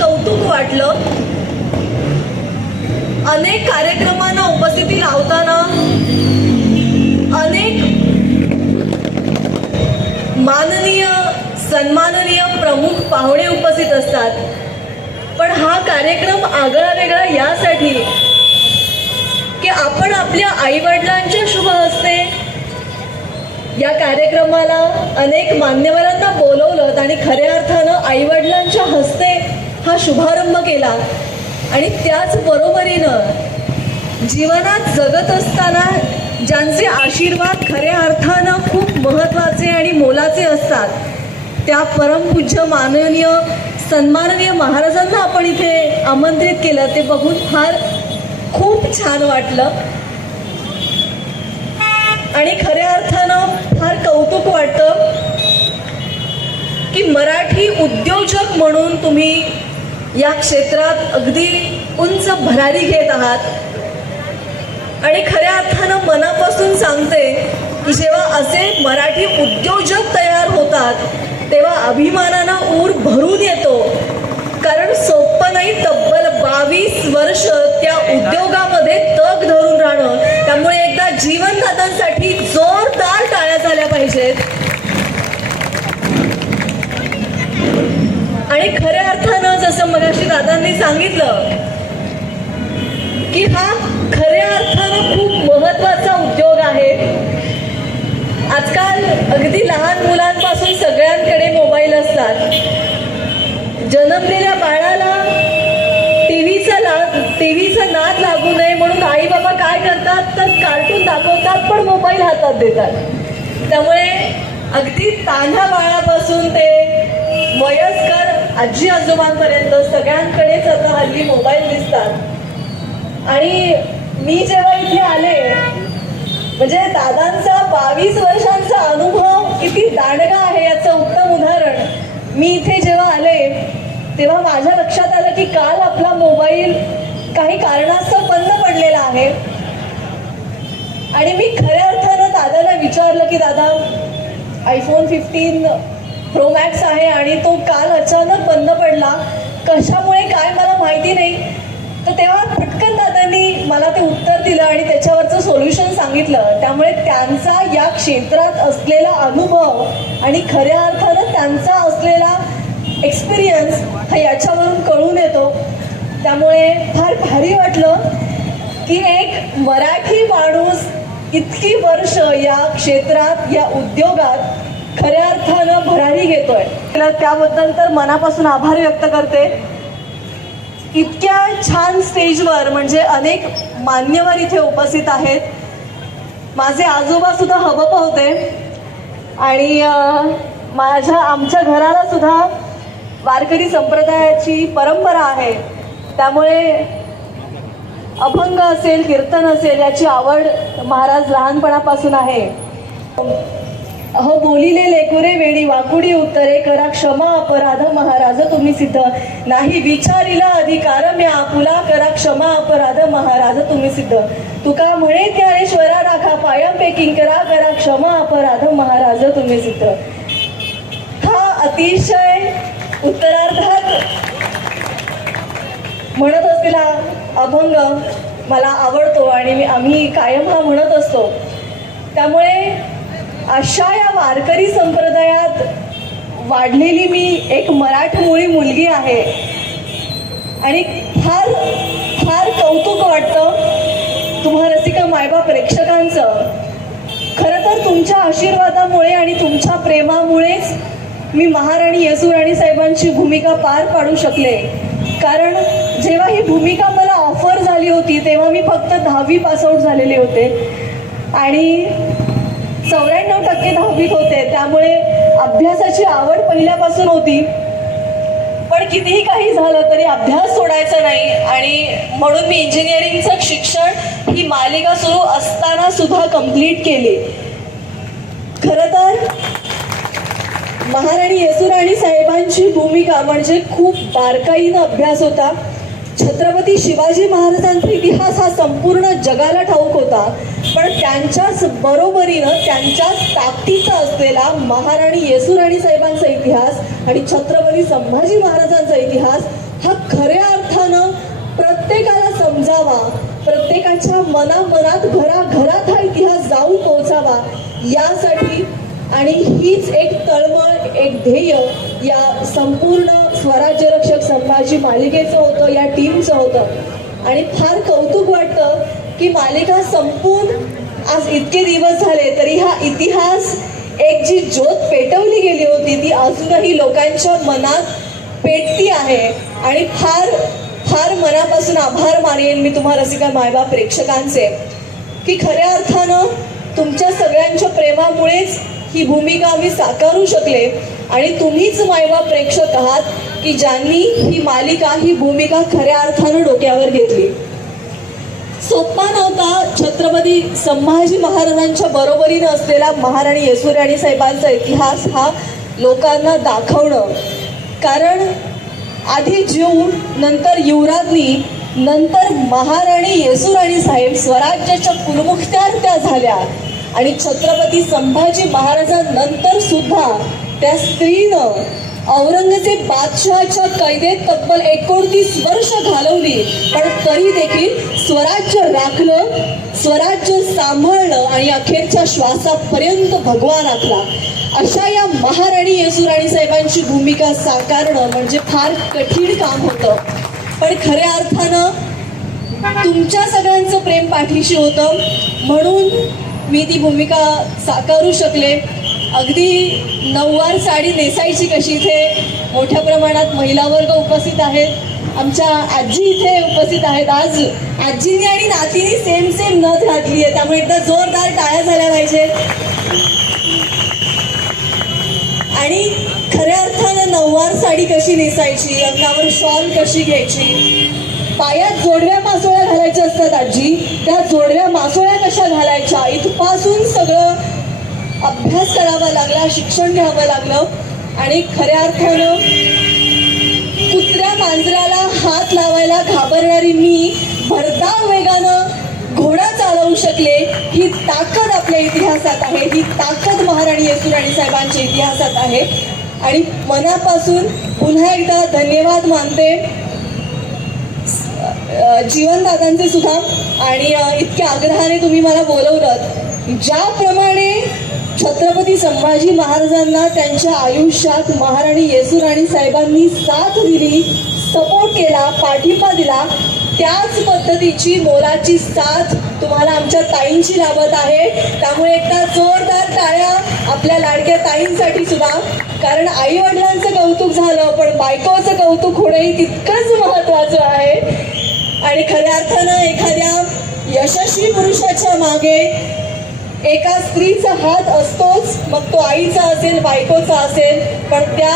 कौतुक वाटलं? अनेक कार्यक्रमांना उपस्थिती लावताना अनेक माननीय सन्माननीय प्रमुख पाहुणे उपस्थित असतात. पण हा कार्यक्रम आगळा वेगळा यासाठी की आपण आपल्या आईवडिलांच्या शुभ हस्ते या कार्यक्रमाला अनेक मान्यवरांना बोलवलं आणि खऱ्या अर्थानं आईवडिलांच्या हस्ते हा शुभारंभ केला. आणि त्याच बरोबरीनं जीवनात जगत असताना ज्यांचे आशीर्वाद खऱ्या अर्थानं खूप महत्त्वाचे आणि मोलाचे असतात त्या परमपूज्य माननीय सन्माननीय महाराजांना आपण इथे आमंत्रित केलं. ते बघून फार खूप छान वाटलं. आणि खऱ्या अर्थानं फार कौतुक वाटतं की मराठी उद्योजक म्हणून तुम्ही या क्षेत्रात अगदी उंच भरारी घेत आहात. आणि खऱ्या अर्थानं मनापासून सांगते की जेव्हा असे मराठी उद्योजक तयार होतात तेव्हा अभिमानानं ऊर भरून येतो. कारण सोपं नाही तब्बल बावीस वर्ष त्या उद्योगामध्ये तग धरून राहणं. त्यामुळे एकदा जीवनदातांसाठी जोरदार टाळ्या झाल्या पाहिजेत. आणि खऱ्या अर्थानं जसं मगाशी दादांनी सांगितलं की हा खऱ्या अर्थानं खूप महत्त्वाचा उद्योग आहे. आजकाल अगदी लहान मुलांपासून सगळ्यांकडे मोबाईल असतात. जन्मलेल्या बाळाला टीव्हीचा नाद टीव्हीचा नाद लागू नये म्हणून आई बाबा काय करतात? तर कार्टून दाखवतात पण मोबाईल हातात देतात. त्यामुळे अगदी तान्हा बाळापासून ते वयस्कर आजी आजोबांपर्यंत सगळ्यांकडेच आता हल्ली मोबाईल दिसतात. आणि मी जेव्हा इथे आले म्हणजे दादांचा बावीस वर्षांचा अनुभव किती दांडगा आहे याचं उत्तम उदाहरण. मी इथे जेव्हा आले तेव्हा माझ्या लक्षात आलं की काल आपला मोबाईल काही कारणास्तव बंद पडलेला आहे. आणि मी खऱ्या अर्थानं दादाला विचारलं की दादा आयफोन फिफ्टीन प्रोमॅक्स आहे आणि तो काल अचानक बंद पडला. कशामुळे काय मला माहिती नाही. तर तेव्हा पटकन दादांनी मला ते उत्तर दिलं आणि त्याच्यावरचं सोल्युशन सांगितलं. त्यामुळे त्यांचा या क्षेत्रात असलेला अनुभव आणि खऱ्या अर्थानं त्यांचा असलेला एक्सपिरियन्स हा याच्यावरून कळून येतो. त्यामुळे फार भारी वाटलं की एक मराठी माणूस इतकी वर्ष या क्षेत्रात या उद्योगात खऱ्या अर्थानं भरारी घेतोय. त्याबद्दल तर मनापासून आभार व्यक्त करते. इतक्या छान स्टेजवर म्हणजे अनेक मान्यवर इथे उपस्थित आहेत. माझे आजोबा सुद्धा हबप होते आणि माझ्या आमच्या घराला सुद्धा वारकरी संप्रदायाची परंपरा आहे. त्यामुळे अभंग असेल कीर्तन असेल याची आवड महाराज लहानपणापासून आहे. अहो बोलिले लेकुरे वेळी वाकुडी उत्तरे करा क्षमा अपराध महाराज तुम्ही सिद्ध. नाही विचारिला अधिकार मी पुला करा क्षमा अपराध महाराज तुम्ही सिद्ध. तुका म्हणे ज्ञानेश्वरा राखा पायम पेकिंग करा क्षमा अपराध महाराज तुम्ही सिद्ध. हा अतिशय उत्तरार्धात म्हणत असलेला अभंग मला आवडतो आणि मी आम्ही कायम हा म्हणत असतो. त्यामुळे अशा वारकरी संप्रदायात वाढलेली मी एक मराठमोळी मुलगी आहे. आणि फार फार कौतुक वाटतं तुम्हा रसिका मायबा प्रेक्षकांचं. खरं तर तुमच्या आशीर्वादामुळे आणि तुमच्या प्रेमामुळेच मी महाराणी येसुराणी साहेबांची भूमिका पार पाडू शकले. कारण जेव्हा ही भूमिका मला ऑफर झाली होती तेव्हा मी फक्त दहावी पासआउट झालेले होते. आणि चौऱ्याण्णव टक्के दहावीत होते. त्यामुळे अभ्यासाची आवड पहिल्यापासून होती. पण कितीही काही झालं तरी अभ्यास सोडायचा नाही आणि म्हणून मी इंजिनिअरिंगचं शिक्षण ही मालिका सुरू असताना सुद्धा कंप्लीट केली. खरं तर महाराणी येसुराणी साहेबांची भूमिका म्हणजे खूप बारकाईनं अभ्यास होता. छत्रपती शिवाजी महाराजांचा इतिहास हा संपूर्ण जगाला ठाऊक होता. पण त्यांच्याच बरोबरीनं त्यांच्याच ताकदीचा असलेला महाराणी येसुराणी साहेबांचा इतिहास आणि छत्रपती संभाजी महाराजांचा इतिहास हा खऱ्या अर्थानं प्रत्येकाला समजावा प्रत्येकाच्या मनामनात घराघरात हा इतिहास जाऊन पोहोचावा यासाठी आणि हीच एक तळमळ एक ध्येय या संपूर्ण स्वराज्य रक्षक संभाजी मालिकेचं होतं या टीमचं होतं. आणि फार कौतुक वाटतं की मालिका संपून आज इतके दिवस झाले तरी हा इतिहास एक जी ज्योत पेटवली गेली होती ती अजूनही लोकांच्या मनात पेटती आहे. आणि फार फार मनापासून आभार मानेन मी तुम्हा रसिका मायबा प्रेक्षकांचे की खऱ्या अर्थानं तुमच्या सगळ्यांच्या प्रेमामुळेच ही भूमिका मी साकारू शकले. आणि तुम्हीच मायबा प्रेक्षक आहात की ज्यांनी ही मालिका ही भूमिका खऱ्या अर्थानं डोक्यावर घेतली. सोप्पा नव्हता. छत्रपती संभाजी महाराजांच्या बरोबरीनं असलेला महाराणी येसुराणी साहेबांचा इतिहास हा लोकांना दाखवणं. कारण आधी जीव नंतर युवराज्ञी नंतर महाराणी येसुराणी साहेब स्वराज्याच्या कुलमुखत्यार त्या झाल्या. आणि छत्रपती संभाजी महाराजांनंतर सुद्धा त्या स्त्रीनं औरंगजेब बादशहाच्या कैदेत तब्बल एकोणतीस वर्ष घालवली. पण तरी देखील स्वराज्य राखलं स्वराज्य सांभाळलं आणि अखेरच्या श्वासापर्यंत भगवा राखला. अशा या महाराणी येसुराणी साहेबांची भूमिका साकारणं म्हणजे फार कठीण काम होतं. पण खऱ्या अर्थानं तुमच्या सगळ्यांचं प्रेम पाठीशी होतं. म्हणून मी ती भूमिका साकारू शकले. अगदी नऊवार साडी नेसायची कशी इथे? मोठ्या प्रमाणात महिला वर्ग उपस्थित आहेत. आमच्या आजी इथे उपस्थित आहेत. आज आजींनी आणि नातीने सेम सेम नथ घातली आहे. त्यामुळे एकदा जोरदार टाळ्या झाल्या पाहिजे आणि खऱ्या अर्थानं नऊवार साडी कशी नेसायची? अंगावर शॉल कशी घ्यायची? पायात जोडव्या मासोळ्या घालायच्या असतात आजी. त्या जोडव्या मासोळ्या कशा घालायच्या? इथपासून सगळं अभ्यास करावा लागला शिक्षण घ्यावं लागलं आणि खऱ्या अर्थानं कुत्र्या मांजराला हात लावायला घाबरणारी मी भरधाव वेगानं घोडा चालवू शकले ही ताकद आपल्या इतिहासात आहे ही ताकद महाराणी येसुराणी साहेबांच्या इतिहासात आहे. आणि मनापासून पुन्हा एकदा धन्यवाद मानते जीवनदादांचे सुद्धा. आणि इतक्या आग्रहाने तुम्ही मला बोलवलं ज्याप्रमाणे छत्रपती संभाजी महाराजांना त्यांच्या आयुष्यात महाराणी येसुराणी साहेबांनी साथ दिली सपोर्ट केला पाठिंबा दिला. त्याच पद्धतीची मोलाची साथ तुम्हाला आमच्या ताईंची लाभत आहे. त्यामुळे एकदा जोरदार टाळ्या आपल्या लाडक्या ताईंसाठी सुद्धा. कारण आई वडिलांचं कौतुक झालं पण बायकोचं कौतुक होणंही तितकंच महत्वाचं आहे. आणि खऱ्या अर्थानं एखाद्या यशस्वी पुरुषाच्या मागे एका स्त्रीचा हात असतोच मग तो आईचा असेल बायकोचा असेल पण त्या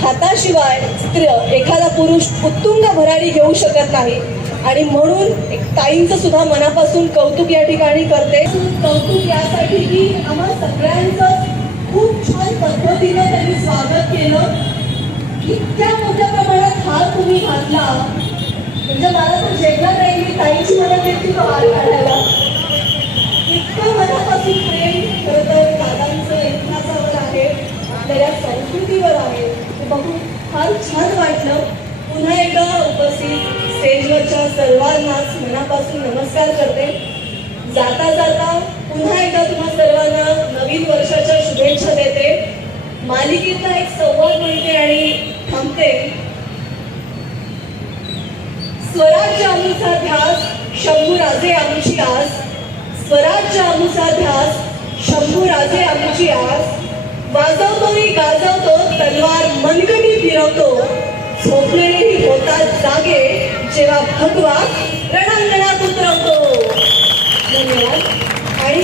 हाताशिवाय स्त्री एखादा पुरुष उत्तुंग भरारी घेऊ शकत नाही. आणि म्हणून एक ताईंचं सुद्धा मनापासून कौतुक या ठिकाणी करते. कौतुक यासाठी की आम्हा सगळ्यांचं खूप छान पद्धतीनं त्यांनी स्वागत केलं. इतक्या मोठ्या प्रमाणात हा तुम्ही घातला म्हणजे मला तर जेवणार नाही मी ताईची मदत घेतली तो हार काढायला इतकं मनापासून प्रेम खरं तर दादांचं इतिहासावर आहे आपल्या या संस्कृतीवर आहे ते बघून फार छान वाटलं. पुन्हा एकदा उपस्थित स्टेजवरच्या सर्वांनाच मनापासून नमस्कार करते. जाता जाता पुन्हा एकदा तुम्हा सर्वांना नवीन वर्षाच्या शुभेच्छा देते. मालिकेचा एक संवाद म्हणते आणि थांबते. स्वराज्य आमचा ध्यास शंभू राजे आमची आस. स्वराज्य आमचा ध्यास शंभू राजे आमची आस. वाजवतो नी गाजवतो तलवार मनगटी फिरवतो झोपलेली होता जागे जेव्हा भगवा रणांगणात उतरवतो. धन्यवाद. आणि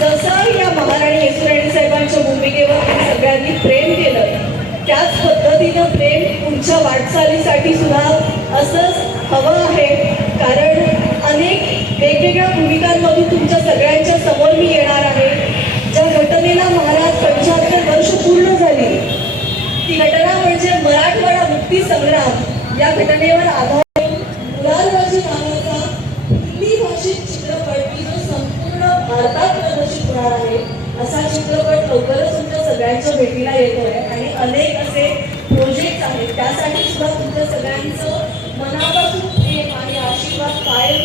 जसं या महाराणी येसुराणी साहेबांच्या भूमिकेवर तुम्ही सगळ्यांनी प्रेम केलं त्याच पद्धतीनं प्रेम तुमच्या वाटचालीसाठी सुद्धा असंच हवं आहे. कारण अनेक वेगवेगळ्या भूमिकांमधून तुमच्या सगळ्यांच्या समोर मी येणार आहे. ज्या घटनेला महाराज पंच्याहत्तर वर्ष पूर्ण झाली घटना म्हणजे मराठवाडा मुक्ती संग्राम या घटनेवर आधारित मुरारबाजी नावाचा हिंदी भाषिक चित्रपट की जो संपूर्ण भारतात प्रदर्शित होणार आहे असा चित्रपट लवकरच तुमच्या सगळ्यांच्या भेटीला आहे आणि अनेक असे प्रोजेक्ट आहेत. त्यासाठी सुद्धा तुमच्या सगळ्यांचं मनापासून प्रेम आणि आशीर्वाद कायम